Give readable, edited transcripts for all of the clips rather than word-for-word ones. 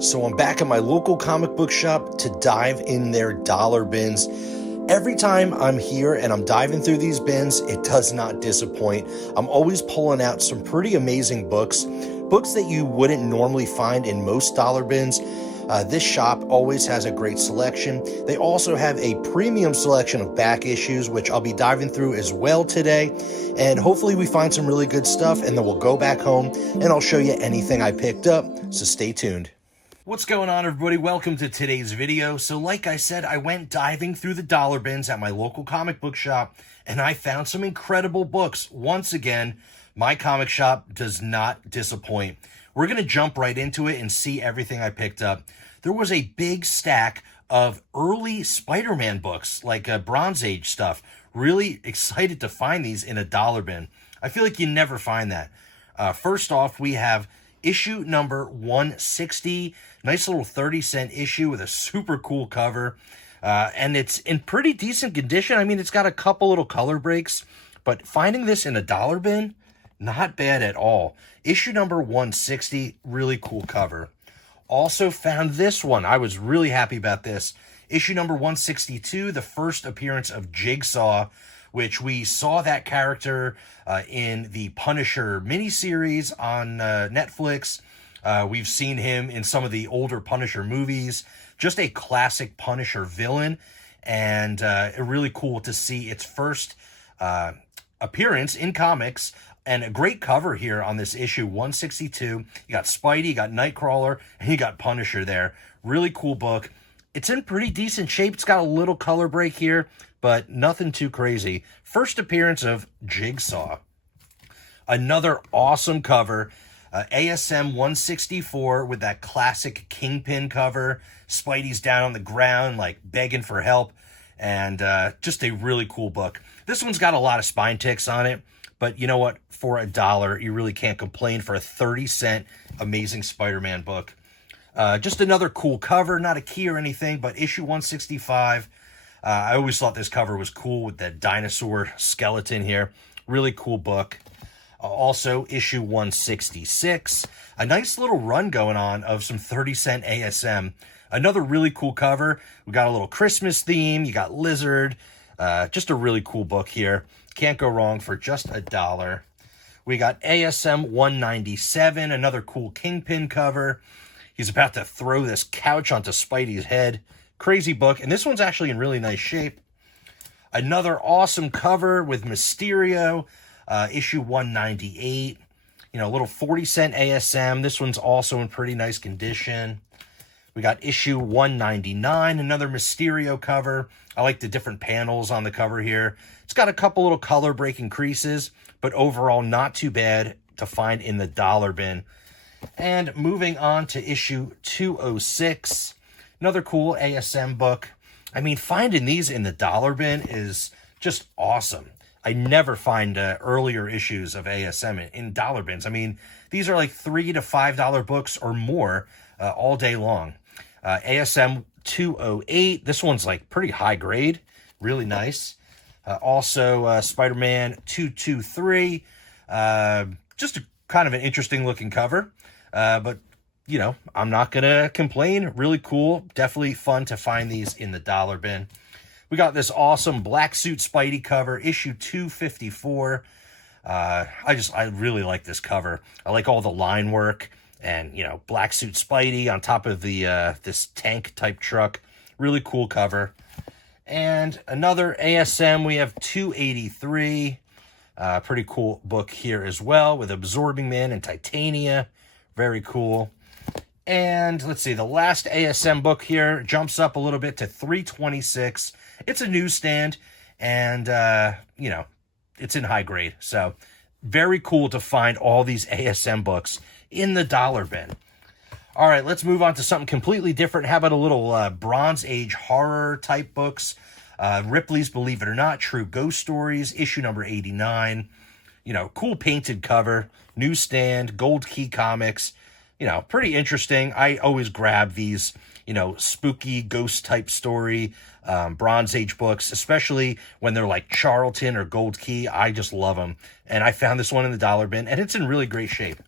So I'm back at my local comic book shop to dive in their dollar bins. Every time I'm here and I'm diving through these bins, it does not disappoint. I'm always pulling out some pretty amazing books that you wouldn't normally find in most dollar bins. This shop always has a great selection. They also have a premium selection of back issues, which I'll be diving through as well today. And hopefully we find some really good stuff, and then we'll go back home and I'll show you anything I picked up. So stay tuned. What's going on, everybody? Welcome to today's video. So like I said, I went diving through the dollar bins at my local comic book shop, and I found some incredible books. Once again, my comic shop does not disappoint. We're going to jump right into it and see everything I picked up. There was a big stack of early Spider-Man books, like Bronze Age stuff. Really excited to find these in a dollar bin. I feel like you never find that. First off, we have issue number 160. Nice little 30-cent issue with a super cool cover. And it's in pretty decent condition. I mean, it's got a couple little color breaks, but finding this in a dollar bin, not bad at all. Issue number 160, really cool cover. Also found this one. I was really happy about this. Issue number 162, the first appearance of Jigsaw, which we saw that character in the Punisher miniseries on Netflix. We've seen him in some of the older Punisher movies. Just a classic Punisher villain, and really cool to see its first appearance in comics. And a great cover here on this issue 162. You got Spidey, you got Nightcrawler, and you got Punisher there. Really cool book. It's in pretty decent shape. It's got a little color break here, but nothing too crazy. First appearance of Jigsaw. Another awesome cover. ASM 164 with that classic Kingpin cover. Spidey's down on the ground, like begging for help. And just a really cool book. This one's got a lot of spine ticks on it. But you know what? For $1, you really can't complain for a 30-cent amazing Spider-Man book. Just another cool cover. Not a key or anything, but issue 165. I always thought this cover was cool with that dinosaur skeleton here. Really cool book. Also, issue 166. A nice little run going on of some 30-cent ASM. Another really cool cover. We got a little Christmas theme. You got Lizard. Just a really cool book here. Can't go wrong for just $1. We got ASM 197. Another cool Kingpin cover. He's about to throw this couch onto Spidey's head. Crazy book. And this one's actually in really nice shape. Another awesome cover with Mysterio. Issue 198. You know, a little 40-cent ASM. This one's also in pretty nice condition. We got issue 199. Another Mysterio cover. I like the different panels on the cover here. It's got a couple little color-breaking creases, but overall not too bad to find in the dollar bin. And moving on to issue 206, another cool ASM book. I mean, finding these in the dollar bin is just awesome. I never find earlier issues of ASM in dollar bins. I mean, these are like $3 to $5 books or more all day long. ASM 208, this one's like pretty high grade, really nice. Also, Spider-Man 223, just a kind of an interesting looking cover. But, you know, I'm not going to complain. Really cool. Definitely fun to find these in the dollar bin. We got this awesome Black Suit Spidey cover, issue 254. I really like this cover. I like all the line work and, you know, Black Suit Spidey on top of the this tank-type truck. Really cool cover. And another ASM, we have 283. Pretty cool book here as well with Absorbing Man and Titania. Very cool. And let's see, the last ASM book here jumps up a little bit to 326. It's a newsstand, and, you know, it's in high grade. So very cool to find all these ASM books in the dollar bin. All right, let's move on to something completely different. How about a little Bronze Age horror type books? Ripley's Believe It or Not, True Ghost Stories, issue number 89. You know, cool painted cover, newsstand, Gold Key Comics. You know, pretty interesting. I always grab these, you know, spooky ghost type story, Bronze Age books, especially when they're like Charlton or Gold Key. I just love them. And I found this one in the dollar bin, and it's in really great shape.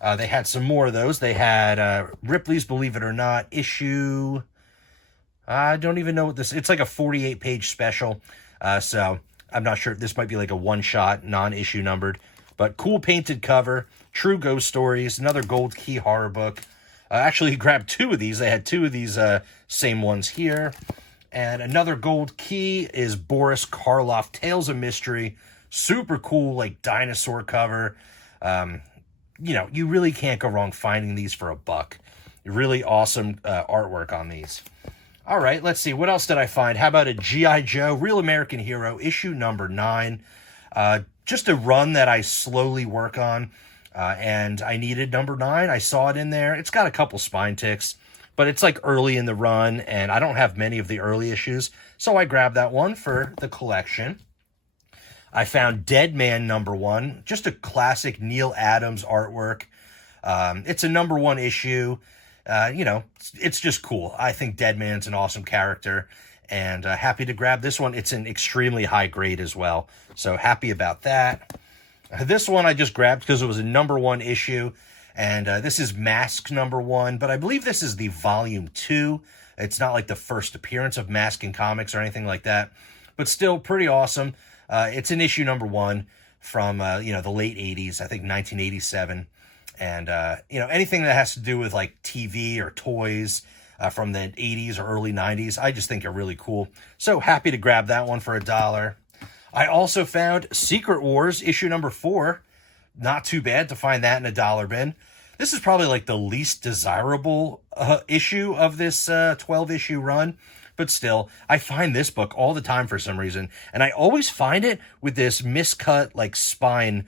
They had some more of those. They had Ripley's Believe It or Not issue. I don't even know what this... It's like a 48-page special. So I'm not sure. This might be like a one-shot, non-issue numbered. But cool painted cover. True Ghost Stories. Another Gold Key horror book. Actually, he grabbed two of these. They had two of these same ones here. And another Gold Key is Boris Karloff, Tales of Mystery. Super cool, like, dinosaur cover. You know, you really can't go wrong finding these for $1. Really awesome artwork on these. All right, let's see. What else did I find? How about a G.I. Joe, Real American Hero, issue number 9. Just a run that I slowly work on. And I needed number 9. I saw it in there. It's got a couple spine ticks, but it's like early in the run, and I don't have many of the early issues. So I grabbed that one for the collection. I found Dead Man number 1, just a classic Neil Adams artwork. It's a number 1 issue. You know, it's just cool. I think Dead Man's an awesome character, and happy to grab this one. It's an extremely high grade as well, so happy about that. This one I just grabbed because it was a number 1 issue, and this is Mask number 1, but I believe this is the volume 2. It's not like the first appearance of Mask in comics or anything like that, but still pretty awesome. It's an issue number 1 from, you know, the late 80s, I think 1987. And, you know, anything that has to do with, like, TV or toys from the 80s or early 90s, I just think are really cool. So happy to grab that one for $1. I also found Secret Wars, issue number 4. Not too bad to find that in a dollar bin. This is probably, like, the least desirable issue of this 12-issue run. But still, I find this book all the time for some reason. And I always find it with this miscut, like, spine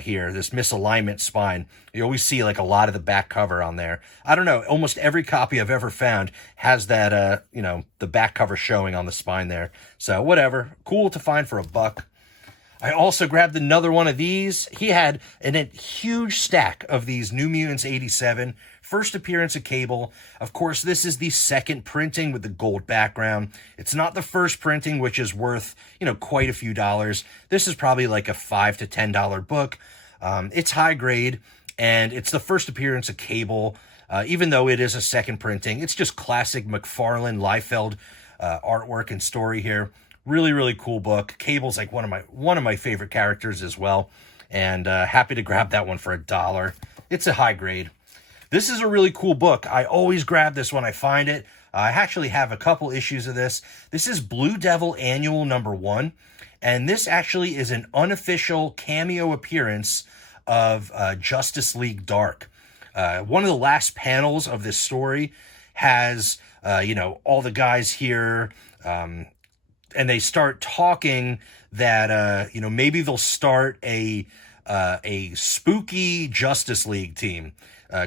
here, this misalignment spine. You always see, like, a lot of the back cover on there. I don't know, almost every copy I've ever found has that, you know, the back cover showing on the spine there. So, whatever. Cool to find for $1. I also grabbed another one of these. He had a huge stack of these New Mutants 87. First appearance of Cable. Of course, this is the second printing with the gold background. It's not the first printing, which is worth, you know, quite a few dollars. This is probably like a $5 to $10 book. It's high grade, and it's the first appearance of Cable. Even though it is a second printing, it's just classic McFarlane Liefeld artwork and story here. Really, really cool book. Cable's like one of my favorite characters as well, and happy to grab that one for $1. It's a high grade. This is a really cool book. I always grab this when I find it. I actually have a couple issues of this. This is Blue Devil Annual number 1, and this actually is an unofficial cameo appearance of Justice League Dark. One of the last panels of this story has, you know, all the guys here, and they start talking that, you know, maybe they'll start a spooky Justice League team.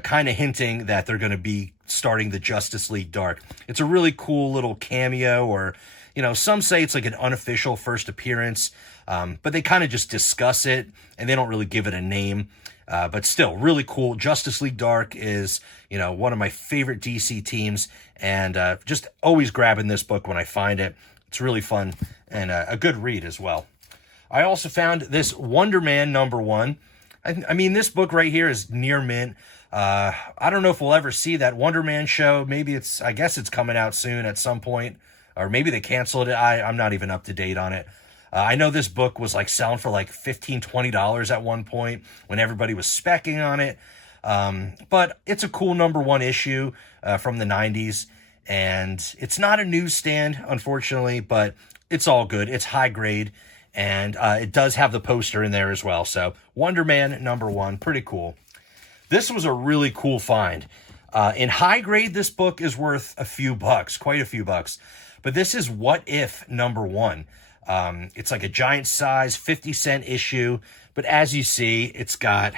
Kind of hinting that they're going to be starting the Justice League Dark. It's a really cool little cameo, or, you know, some say it's like an unofficial first appearance, but they kind of just discuss it, and they don't really give it a name. But still, really cool. Justice League Dark is, you know, one of my favorite DC teams, and just always grabbing this book when I find it. It's really fun, and a good read as well. I also found this Wonder Man number 1. I mean, this book right here is near mint. I don't know if we'll ever see that Wonder Man show. Maybe I guess it's coming out soon at some point, or maybe they canceled it. I'm not even up to date on it. I know this book was like selling for like $15, $20 at one point when everybody was specking on it. But it's a cool number 1 issue from the 90s, and it's not a newsstand, unfortunately, but it's all good. It's high grade, and it does have the poster in there as well. So Wonder Man number 1, pretty cool. This was a really cool find. In high grade, this book is worth a few bucks, quite a few bucks. But this is What If number 1. It's like a giant size 50-cent issue. But as you see, it's got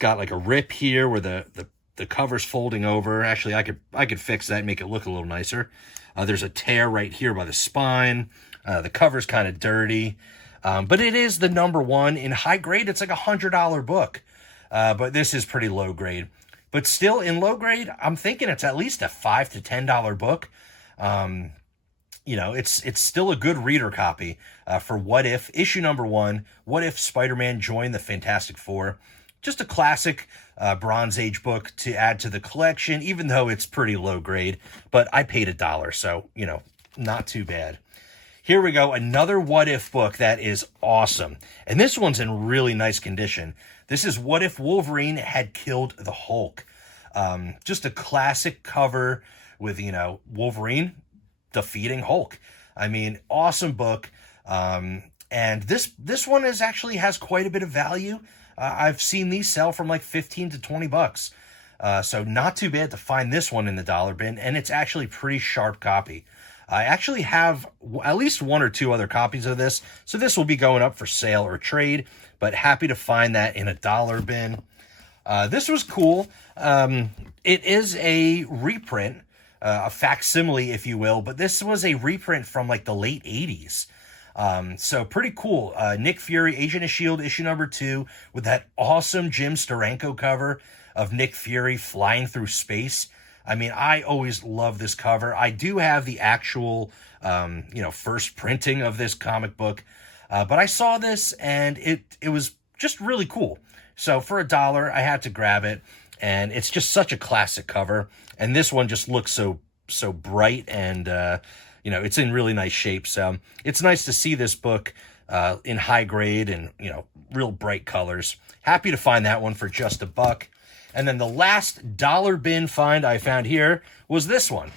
like a rip here where the cover's folding over. Actually, I could fix that and make it look a little nicer. There's a tear right here by the spine. The cover's kind of dirty. But it is the number 1. In high grade, it's like a $100 book. But this is pretty low grade. But still, in low grade, I'm thinking it's at least a $5 to $10 book. You know, it's still a good reader copy for What If, issue number 1, What If Spider-Man joined the Fantastic Four. just a classic Bronze Age book to add to the collection, even though it's pretty low grade. But I paid $1, so, you know, not too bad. Here we go, another What If book that is awesome. And this one's in really nice condition. This is What If Wolverine Had Killed the Hulk. Just a classic cover with, you know, Wolverine defeating Hulk. I mean, awesome book. And this one actually has quite a bit of value. I've seen these sell from like 15 to 20 bucks. So not too bad to find this one in the dollar bin, and it's actually a pretty sharp copy. I actually have at least 1 or 2 other copies of this, so this will be going up for sale or trade, but happy to find that in a dollar bin. This was cool. It is a reprint, a facsimile, if you will, but this was a reprint from like the late 80s. So pretty cool. Nick Fury, Agent of S.H.I.E.L.D., issue number 2, with that awesome Jim Steranko cover of Nick Fury flying through space. I mean, I always love this cover. I do have the actual, you know, first printing of this comic book, but I saw this and it was just really cool. So for $1, I had to grab it, and it's just such a classic cover. And this one just looks so bright, and you know, it's in really nice shape. So it's nice to see this book in high grade and, you know, real bright colors. Happy to find that one for just $1. And then the last dollar bin find I found here was this one.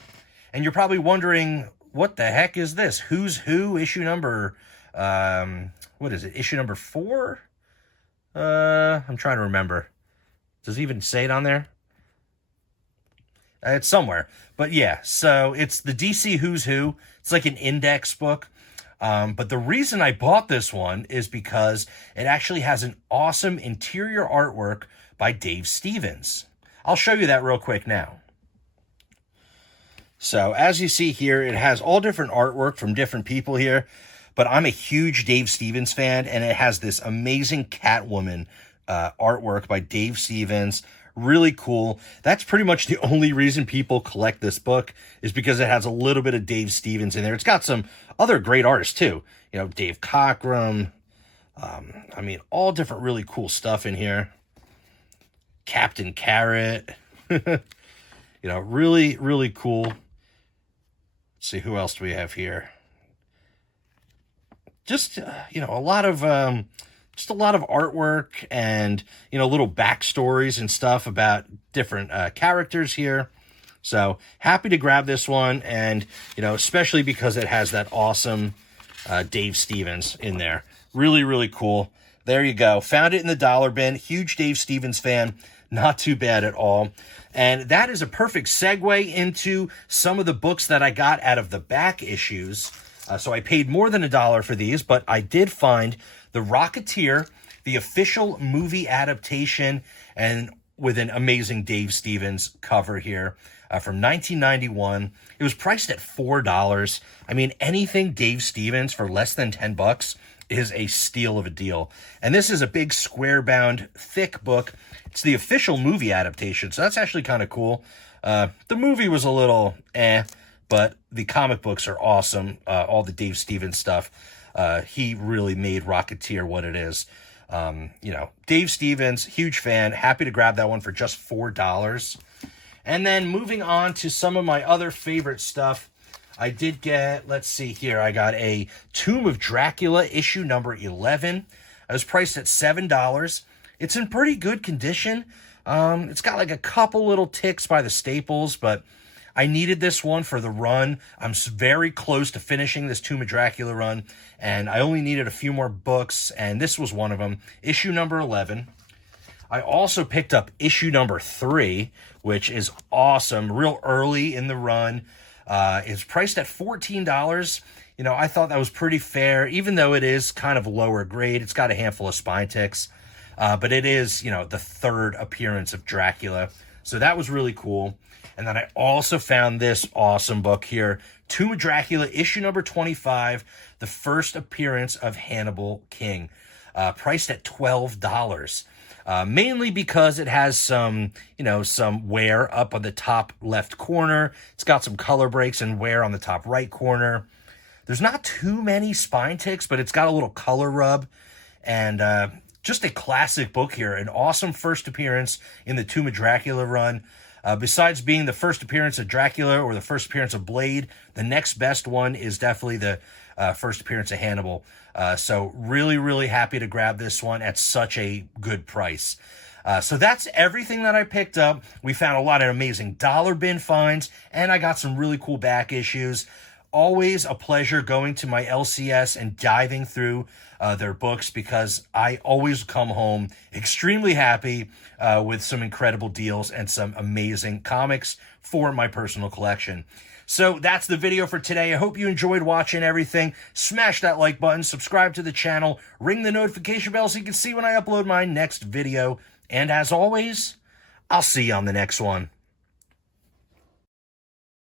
And you're probably wondering, what the heck is this? Who's Who, issue number, what is it? Issue number 4? I'm trying to remember. Does it even say it on there? It's somewhere. But yeah, so it's the DC Who's Who. It's like an index book. But the reason I bought this one is because it actually has an awesome interior artwork by Dave Stevens. I'll show you that real quick now. So as you see here, it has all different artwork from different people here, but I'm a huge Dave Stevens fan, and it has this amazing Catwoman artwork by Dave Stevens. Really cool. That's pretty much the only reason people collect this book, is because it has a little bit of Dave Stevens in there. It's got some other great artists too. You know, Dave Cockrum. I mean, all different really cool stuff in here. Captain Carrot. You know, really, really cool. Let's see, who else do we have here? Just, you know, a lot of artwork and, you know, little backstories and stuff about different characters here. So happy to grab this one, and, you know, especially because it has that awesome Dave Stevens in there. Really, really cool. There you go. Found it in the dollar bin. Huge Dave Stevens fan. Not too bad at all. And that is a perfect segue into some of the books that I got out of the back issues. So I paid more than $1 for these, but I did find The Rocketeer, the official movie adaptation, and with an amazing Dave Stevens cover here from 1991. It was priced at $4. I mean, anything Dave Stevens for less than $10 is a steal of a deal. And this is a big square-bound, thick book. It's the official movie adaptation, so that's actually kind of cool. The movie was a little but the comic books are awesome. All the Dave Stevens stuff. He really made Rocketeer what it is. You know, Dave Stevens, huge fan. Happy to grab that one for just $4. And then moving on to some of my other favorite stuff, I did get, let's see here, I got a Tomb of Dracula, issue number 11. I was priced at $7. It's in pretty good condition. It's got like a couple little ticks by the staples, but I needed this one for the run. I'm very close to finishing this Tomb of Dracula run, and I only needed a few more books, and this was one of them, issue number 11. I also picked up issue number 3, which is awesome, real early in the run. It's priced at $14. You know, I thought that was pretty fair, even though it is kind of lower grade. It's got a handful of spine ticks, but it is, you know, the third appearance of Dracula. So that was really cool. And then I also found this awesome book here, Tomb of Dracula, issue number 25, the first appearance of Hannibal King, priced at $12. Mainly because it has some, you know, some wear up on the top left corner. It's got some color breaks and wear on the top right corner. There's not too many spine ticks, but it's got a little color rub. And just a classic book here, an awesome first appearance in the Tomb of Dracula run. Besides being the first appearance of Dracula or the first appearance of Blade, the next best one is definitely the first appearance of Hannibal. So really, really happy to grab this one at such a good price. So that's everything that I picked up. We found a lot of amazing dollar bin finds, and I got some really cool back issues. Always a pleasure going to my LCS and diving through their books, because I always come home extremely happy with some incredible deals and some amazing comics for my personal collection. So that's the video for today. I hope you enjoyed watching everything. Smash that like button, subscribe to the channel, ring the notification bell so you can see when I upload my next video. And as always, I'll see you on the next one.